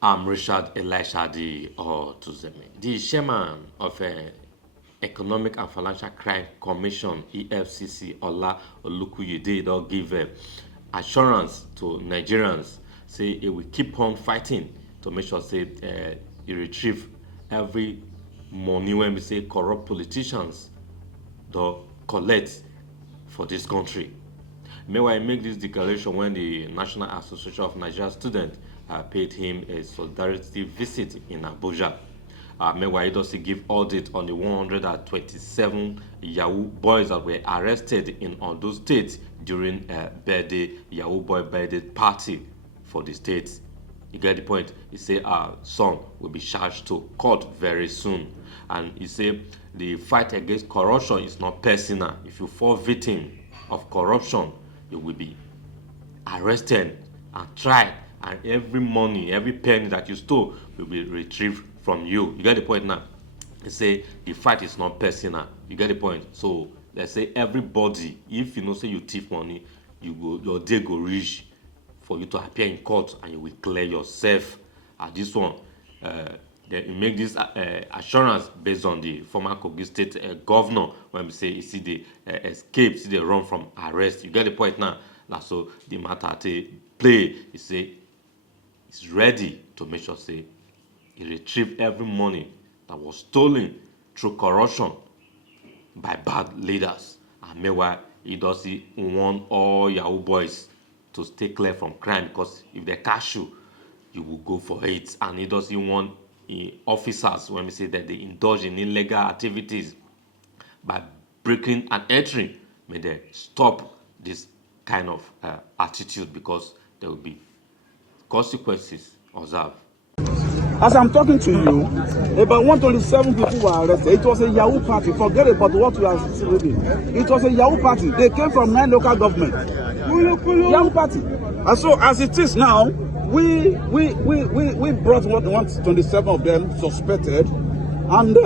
I'm Richard Elishadi Tuzeme, the chairman of Economic and Financial Crime Commission (EFCC). Ola Olukuyede don give assurance to Nigerians say he will keep on fighting to make sure say he retrieve every money when we say corrupt politicians do collect for this country. Meanwhile, I make this declaration when the National Association of Nigerian Students paid him a solidarity visit in Abuja. Meanwhile, he does give audit on the 127 Yahoo boys that were arrested in Ondo State during a Yahoo boy birthday party for the state. You get the point? He say our son will be charged to court very soon. And he say the fight against corruption is not personal. If you fall victim of corruption, you will be arrested and tried, and every money, every penny that you stole will be retrieved from you. You get the point now? They say the fight is not personal. You get the point? So let's say everybody, if you know say you thief money, your day go reach for you to appear in court and you will clear yourself. At this one, they make this assurance based on the former Kogi State governor when we say you see the escape, see the run from arrest. You get the point now? Now so the matter they play, you say it's ready to make sure say he retrieve every money that was stolen through corruption by bad leaders. And meanwhile, he does want all Yahoo boys to stay clear from crime, because if they catch you, you will go for it. And he doesn't want officers, when we say that they indulge in illegal activities by breaking and entering, may they stop this kind of attitude, because there will be consequences observed. As I'm talking to you, about 127 people were arrested. It was a Yahoo party. Forget about what we are reading. It was a Yahoo party. They came from 9 local governments. Yahoo party. And so as it is now, we brought 127 of them suspected, and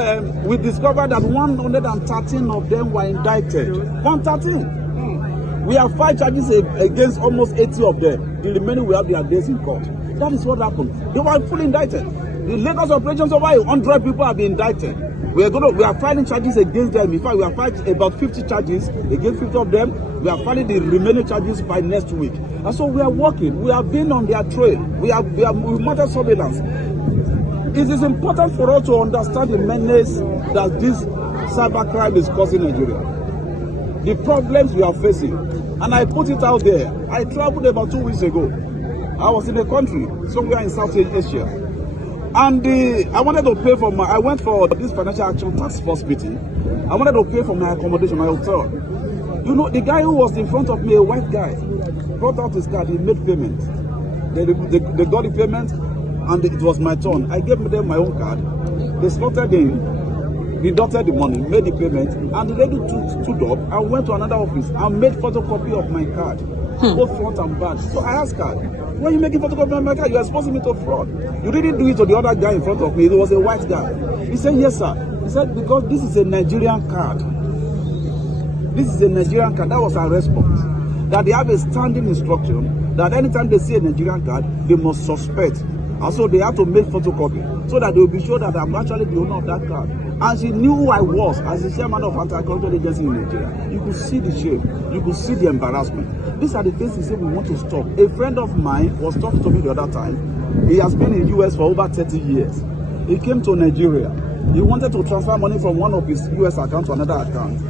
we discovered that 113 of them were indicted. 113. We have 5 charges against almost 80 of them. The remaining will have their days in court. That is what happened. They were fully indicted. The Lagos operations, over 100 people have been indicted. We are filing charges against them. In fact, we have filed about 50 charges against 50 of them. We are filing the remaining charges by next week. And so we are working. We have been on their trail. We mounted surveillance. It is important for us to understand the menace that this cybercrime is causing Nigeria. The problems we are facing. And I put it out there. I traveled about 2 weeks ago. I was in a country, somewhere in South Asia. And I wanted to pay for I went for this financial action task force meeting. I wanted to pay for my accommodation, my hotel. You know, the guy who was in front of me, a white guy, brought out his card, he made payment. They got the payment, and it was my turn. I gave them my own card. They slotted in, deducted the money, made the payment, and the lady stood up and went to another office and made photocopy of my card, both front and back. So I asked her, why are you making photocopy of my card? You are exposing me to fraud. You didn't do it to the other guy in front of me. It was a white guy. He said, yes, sir. He said, because this is a Nigerian card. This is a Nigerian card. That was our response. That they have a standing instruction that anytime they see a Nigerian card, they must suspect. And so they have to make photocopy so that they will be sure that I'm actually the owner of that card. And she knew who I was as the chairman of anti-corruption agency in Nigeria. You could see the shame. You could see the embarrassment. These are the things he said we want to stop. A friend of mine was talking to me the other time. He has been in the US for over 30 years. He came to Nigeria. He wanted to transfer money from one of his US accounts to another account.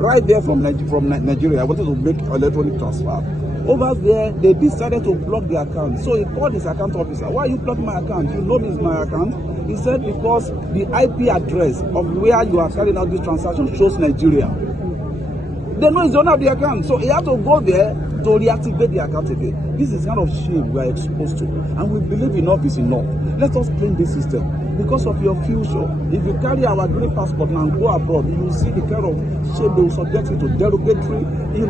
Right there from Nigeria, I wanted to make electronic transfer. Over there, they decided to block the account. So he called his account officer. Why are you blocking my account? You know this is my account. He said because the IP address of where you are carrying out this transaction shows Nigeria. They know it's the owner of the account. So he had to go there to reactivate the account again. This is kind of shame we are exposed to. And we believe enough is enough. Let us clean this system. Because of your future, if you carry our green passport and go abroad, you will see the kind of shame they will subject you to, derogatory,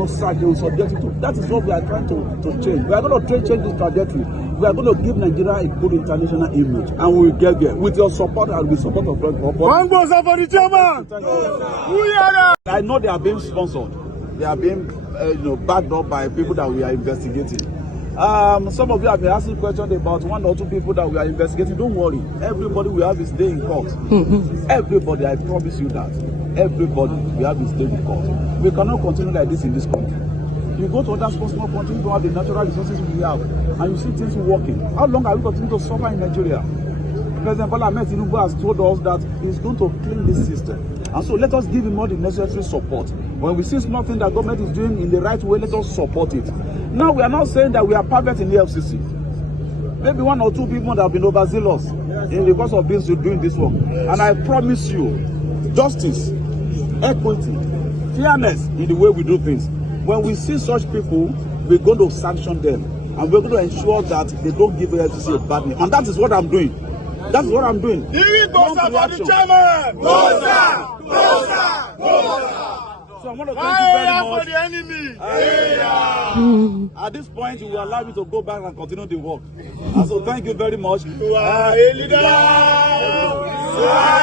search they will subject you to. That is what we are trying to change. We are going to change this trajectory. We are going to give Nigeria a good international image, and we will get there with your support and with support of One goes up for the chairman. I know they are being sponsored. They are being backed up by people that we are investigating. Some of you have been asking questions about 1 or 2 people that we are investigating. Don't worry. Everybody will have his day in court. Everybody, I promise you that. Everybody will have his day in court. We cannot continue like this in this country. You go to other small countries, you don't have the natural resources we have, and you see things working. How long are we continue to suffer in Nigeria? President Bola Ahmed Tinubu has told us that he's going to clean this system. And so let us give him all the necessary support. When we see something that government is doing in the right way, let us support it. Now, we are not saying that we are perfect in the FCC. Maybe 1 or 2 people that have been overzealous in the course of this doing this work. And I promise you, justice, equity, fairness in the way we do things. When we see such people, we're going to sanction them. And we're going to ensure that they don't give the FCC a bad name. And that is what I'm doing. That's what I'm doing. Goes for the chairman! Goza! So I want to thank you very much. For the enemy! At this point, you will allow me to go back and continue the work. And so thank you very much. You are a leader!